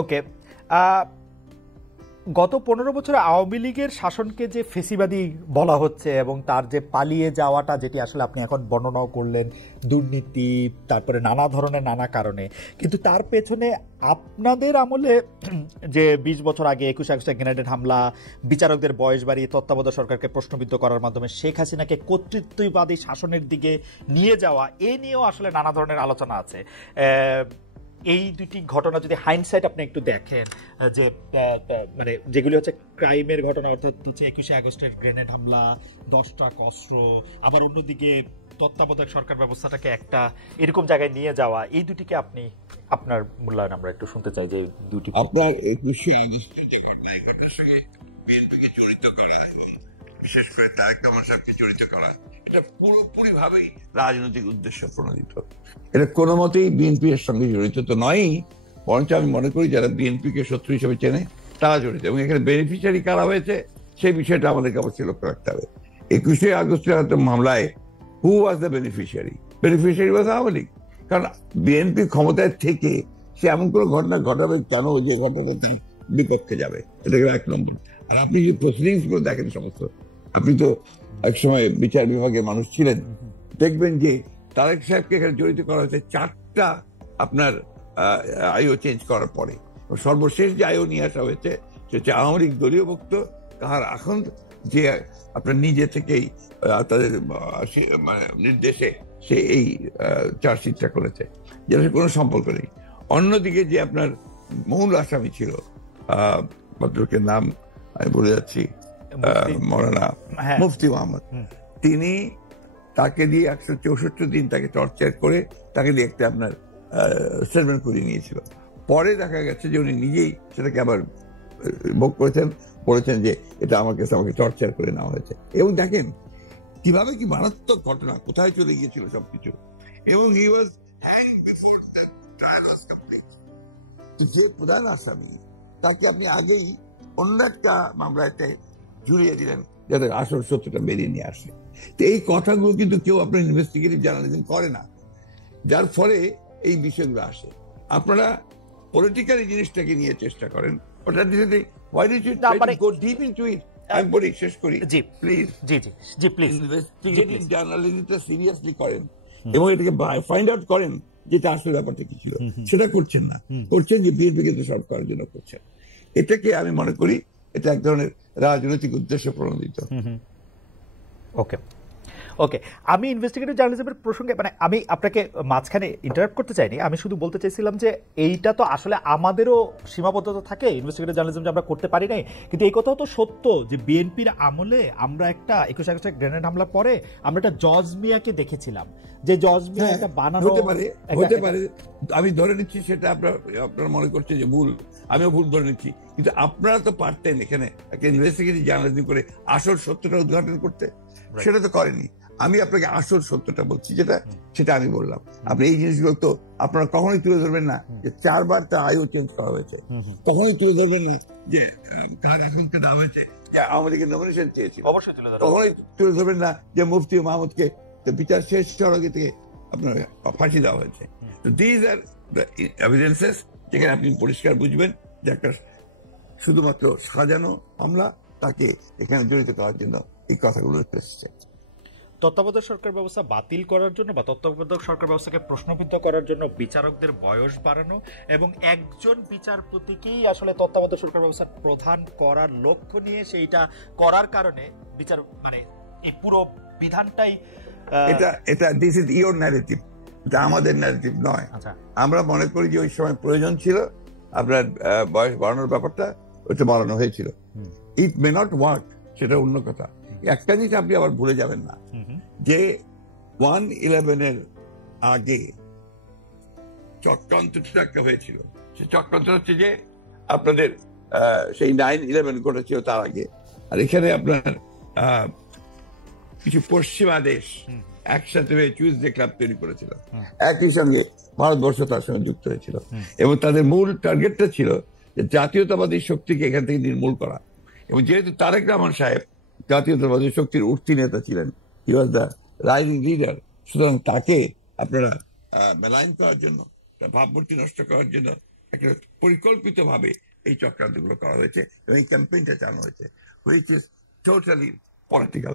ওকে, গত 15 বছরে আওয়ামী লীগের শাসনকে যে ফেসিবাদী বলা হচ্ছে এবং তার যে পালিয়ে যাওয়াটা, যেটি আসলে আপনি এখন বর্ণনাও করলেন, দুর্নীতি, তারপরে নানা ধরনের নানা কারণে, কিন্তু তার পেছনে আপনাদের আমলে যে 20 বছর আগে 21 আগস্টে গ্রেনেড হামলা, বিচারকদের বয়স বাড়িয়ে তত্ত্বাবধায়ক সরকারকে প্রশ্নবিদ্ধ করার মাধ্যমে শেখ হাসিনাকে কর্তৃত্ববাদী শাসনের দিকে নিয়ে যাওয়া, এ নিয়েও আসলে নানা ধরনের আলোচনা আছে। এই দুটি ঘটনা যদি হাইন্ডসাইট আপনি একটু দেখেন, যে মানে যেগুলি হচ্ছে ক্রাইমের ঘটনা, অর্থাৎ হচ্ছে 21 আগস্টের গ্রেনেড হামলা, 10টা অস্ত্র, আবার অন্যদিকে তত্ত্বাবধায়ক সরকার ব্যবস্থাটাকে একটা এরকম জায়গায় নিয়ে যাওয়া, এই দুটিকে আপনি আপনার মূল্যায়ন আমরা একটু শুনতে চাই। যে দুটি আপনার 21 আগস্টের যে ঘটনা, এই ঘটনার সঙ্গে বিএনপিকে জড়িত করা এবং বিশেষ করে তারেক রহমান সাহেবকে জড়িত করা, এটা পুরোপুরি ভাবেই রাজনৈতিক উদ্দেশ্য প্রণোদিত। এটা কোনো মতেই বিএনপি এর সঙ্গে জড়িত তো নয়ই, বরঞ্চ আমি মনে করি যারা বিএনপিকে শত্রু হিসেবে চেনে তারা জড়িত, এবং এখানে বেনিফিশিয়ারি কারা হয়েছে সেই বিষয়টা আমাদেরকে অবশ্যই লক্ষ্য রাখতে হবে। 21 আগস্টের মামলায় who was the beneficiary? Beneficiary was Awami League. কারণ বিএনপি ক্ষমতায় থেকে সে এমন কোনো ঘটনা ঘটাবে কেন যে ঘটনাটা তার বিপক্ষে যাবে, এটা 1 নম্বর। আর আপনি যে প্রসিডিংস গুলো দেখেন সমস্ত, আপনি তো একসময় বিচার বিভাগের মানুষ ছিলেন, দেখবেন যে তারেক সাহেবকে এখানে জড়িত করা হয়েছে 4টা আপনার আইও চেঞ্জ করার পরে। সর্বশেষ যে আইও নিয়ে আসা হয়েছে সেটা আওয়ামী লীগ দলীয় ভুক্ত কাহার এখন যে আপনার নিজে থেকেই তাদের নির্দেশে সে এই চার্জশিটটা করেছে, যেটা কোনো সম্পর্ক নেই। অন্যদিকে যে আপনার মূল আসামি ছিল, ভদ্রলোকের নাম আমি বলে যাচ্ছি, মৌলানা মুফতি মোহাম্মদ, তিনি তাকে দিয়ে 164 দিন তাকে টর্চার করে তাকে দিয়ে একটা আপনার স্টেটমেন্ট করিয়ে নিয়েছিল। পরে দেখা গেছে যে উনি নিজেই সেটাকে আবার ভোগ করেছেন, বলেছেন যে এটা আমাকে টর্চার করে নেওয়া হয়েছে। এবং দেখেন কিভাবে কি মারাত্মক ঘটনা, কোথায় চলে গিয়েছিল সবকিছু। এবং he was hanged before the trial was complete. যে প্রধান আসামি তাকে আপনি আগেই অন্য একটা মামলাতে জুড়িয়ে দিলেন যাতে আসল সত্যটা বেরিয়ে নিয়ে আসে। তো এই কথাগুলো কিন্তু কেউ আপনার ইনভেস্টিগেটিভ জার্নালিজম করে না, যার ফলে এই বিষয়গুলো আসে। আপনারা পলিটিক্যাল জিনিসটাকে নিয়ে চেষ্টা করেন, ওটা দিয়ে why did you try to go deep into it? আমি বলি, শেষ করি প্লিজ। জি প্লিজ, ইনভেস্টিগেটিভ জার্নালিজমটা সিরিয়াসলি করেন এবং এটাকে ফাইন্ড আউট করেন যেটা আসলে ব্যাপারটা কি ছিল। সেটা করছেন না, করছেন যে বিএনপিকে দোষারোপ করার জন্য করছেন। এটাকে আমি মনে করি এটা এক ধরনের রাজনৈতিক উদ্দেশ্য প্রণোদিত। ওকে ওকে, আমি ইনভেস্টিগেটিভ জার্নালিজমের প্রসঙ্গে মানে আমি আপনাকে মাঝখানে ইন্টারাপ্ট করতে চাইনি, আমি শুধু বলতে চাইছিলাম যে এইটা তো আসলে আমাদেরও সীমাবদ্ধতা থাকে, ইনভেস্টিগেটিভ জার্নালিজম যে আমরা করতে পারি নাই, কিন্তু এই কথাও তো সত্য যে বিএনপির আমলে আমরা একটা 21 আগস্টের গ্রেনেড হামলার পরে আমরা একটা জজ মিয়াকে দেখেছিলাম, যে জজ মিয়া একটা বানানো হতে পারে। আমি ধরে নিচ্ছি সেটা আপনারা মনে করছে যে ভুল, আমিও ভুল ধরে নিচ্ছি, কিন্তু আপনারা তো পারতেন এখানে একটা ইনভেস্টিগেটিভ জার্নালিজম করে আসল সত্যটা উদ্ঘাটন করতে, সেটা তো করেনি। আমি আপনাকে আসল সত্যটা বলছি, সেটা আমি বললাম। আপনি এই জিনিসগুলো তো আপনারা কখনোই তুলে ধরবেন না যে 4বার তা আইও চেঞ্জ করা হয়েছে, কখনোই তুলে ধরবেন না যে কার এখনকে দেওয়া হয়েছে যে আওয়ামী লীগের নমিনেশন চেয়েছিল, কখনোই তুলে ধরবেন না যে মুফতি মাহমুদকে বিচার শেষ হওয়ার আগে থেকে আপনার ফাঁসি দেওয়া হয়েছে। তো দিজ আর দ্য এভিডেন্সেস, যেখানে আপনি পরিষ্কার বুঝবেন যে একটা শুধুমাত্র সাজানো হামলা, তাকে এখানে জড়িত করার জন্য এই কথাগুলো এসেছে। তত্ত্বাবধায়ক সরকার ব্যবস্থা বাতিল করার জন্য বা তত্ত্বাবধায়ক সরকার ব্যবস্থাকে প্রশ্নবিদ্ধ করার জন্য বিচারকদের বয়স বাড়ানো এবং একজন বিচারপতিকেই আসলে তত্ত্বাবধায়ক সরকার ব্যবস্থার প্রধান করার লক্ষ্য নিয়ে সেইটা করার কারণে বিচার মানে এই পুরো বিধানটাই এটা দিস ইজ ইওর ন্যারেটিভ, এটা আমাদের ন্যারেটিভ নয়। আমরা মনে করি যে ওই সময় প্রয়োজন ছিল আপনার বয়স বাড়ানোর ব্যাপারটা, ওইটা বাড়ানো হয়েছিল। ইট মে নট ওয়ার্ক, সেটা অন্য কথা। একটা জিনিস আপনি আবার ভুলে যাবেন না যে 1/11 আগে চক্রান্তটা একটা হয়েছিল। সে চক্রান্ত হচ্ছে যে আপনাদের সেই 9/11 ঘটেছিল তার আগে। আর এখানে আপনার কিছু পশ্চিমা দেশ একসাথে হয়ে চুইজডে ক্লাব তৈরি করেছিল, একই সঙ্গে ভারতবর্ষ তার সঙ্গে যুক্ত হয়েছিল, এবং তাদের মূল টার্গেটটা ছিল যে জাতীয়তাবাদী শক্তিকে এখান থেকে নির্মূল করা। এবং যেহেতু তারেক রহমান সাহেব জাতীয়তাবাদী শক্তির উঠতি নেতা ছিলেন, হি ওয়াজ দ্য রাইজিং লিডার, সুতরাং তাকে আপনারা মেলাইন করার জন্য, তার ভাবমূর্তি নষ্ট করার জন্য একটা পরিকল্পিতভাবে এই চক্রান্তগুলো করা হয়েছে এবং এই ক্যাম্পেইনটা চালানো হয়েছে, হুইচ ইজ টোটালি পলিটিক্যাল।